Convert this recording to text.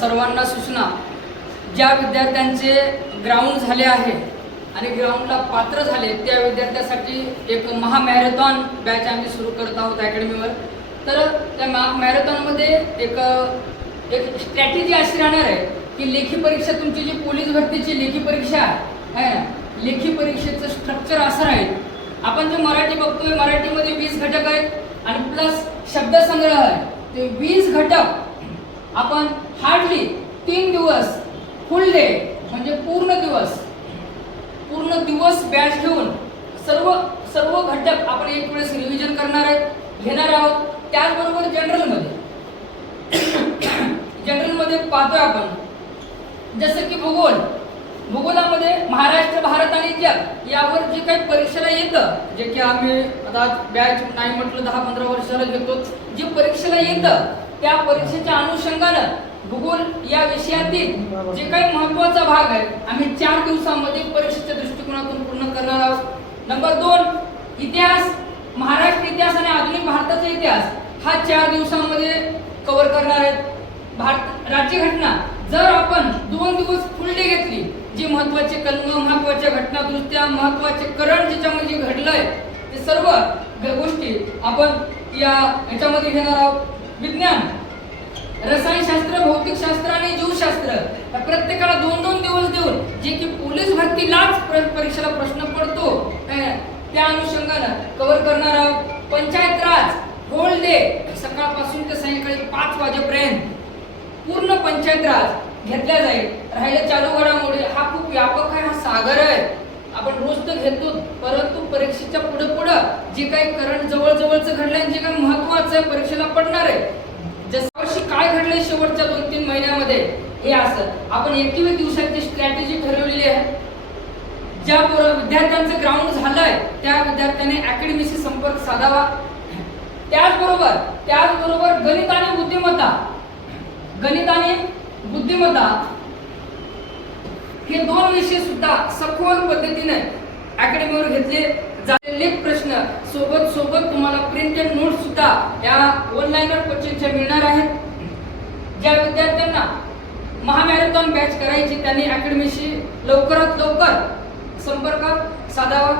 सर्वांना सूचना, ज्या विद्यार्थ्यांचे ग्राउंड झाले आहे आणि ग्राउंडला पात्र झाले त्या विद्यार्थ्यांसाठी एक महामॅरेथॉन बॅच आम्ही सुरू करत आहोत अकॅडमीवर. तर त्या मॅरेथॉनमध्ये एक स्ट्रॅटेजी अशी राहणार आहे की लेखी परीक्षा, तुमची जी पोलीस भरतीची लेखी परीक्षा आहे ना, लेखी परीक्षेचं स्ट्रक्चर असं राहील. आपण जे मराठी बघतोय, मराठीमध्ये 20 घटक आहेत आणि प्लस शब्दसंग्रह आहे. ते 20 घटक आपण हार्डली 3 दिवस फुल डे म्हणजे पूर्ण दिवस बॅच घेऊन सर्व घटक आपण एक वेळेस रिव्हिजन करणार आहेत, घेणार आहोत. त्याचबरोबर जनरलमध्ये पाहतोय आपण जसं की भूगोलामध्ये महाराष्ट्र, भारत आणि जग यावर जे काही परीक्षेला येतं, जे की आम्ही आता बॅच नाही म्हटलं 10-15 वर्षाला घेतो, जे परीक्षेला येतं त्या परीक्षेच्या अनुषंगानं भूगोल या विषयातील जे काही महत्त्वाचा भाग आहे आम्ही 4 दिवसांमध्ये परीक्षेच्या दृष्टिकोनातून पूर्ण करणार आहोत. नंबर 2, इतिहास, महाराष्ट्र इतिहास आणि आधुनिक भारताचा इतिहास हा 4 दिवसांमध्ये कव्हर करणार आहेत. राज्यघटना जर आपण 2 दिवस फुल डे घेतली, जे महत्त्वाचे कलम, महत्त्वाच्या घटना दुरुस्त्या, महत्त्वाचे करंट ज्याच्यामध्ये घडलंय ते सर्व गोष्टी आपण याच्यामध्ये घेणार आहोत. विज्ञान, रसायनशास्त्र, भौतिकशास्त्र आणि जीवशास्त्र या प्रत्येकाला 2-2 दिवस देऊन जे की पोलीस भरतीलाच परीक्षेला प्रश्न पडतो त्या अनुषंगानं कव्हर करणार आहोत. पंचायत राज होल डे, सकाळपासून ते सायंकाळी 5 वाजेपर्यंत पूर्ण पंचायत राज घेतल्या जाईल. राहिलं चालू घडामोडी, हा खूप व्यापक आहे, हा सागर आहे. आपण रोज तर घेतो, परंतु परीक्षेच्या पुढे जे काही करंट जवळचं घडलंय, जे काही महत्त्वाचं आहे परीक्षेला पडणार आहे, जसं वर्षी काय घडलंय शेवटच्या 2-3 महिन्यामध्ये, हे असं आपण 21 दिवसाची स्ट्रॅटेजी ठरवलेली आहे. ज्या विद्यार्थ्यांचं ग्राउंड झालंय त्या विद्यार्थ्यांनी अकॅडमीशी संपर्क साधावा. त्याचबरोबर गणित आणि बुद्धिमत्ता हे 2 विषय सुद्धा सखोल पद्धतीने अकॅडमीवर घेतले जालेले प्रश्न सोबत तुम्हाला प्रिंटेड नोट्स सुद्धा या ऑनलाईनवर कोचिंगच्या मिळणार आहेत. ज्या विद्यार्थ्यांना महामॅरेथॉन बॅच करायची त्यांनी अकॅडमीशी लवकरात लवकर संपर्क साधावा.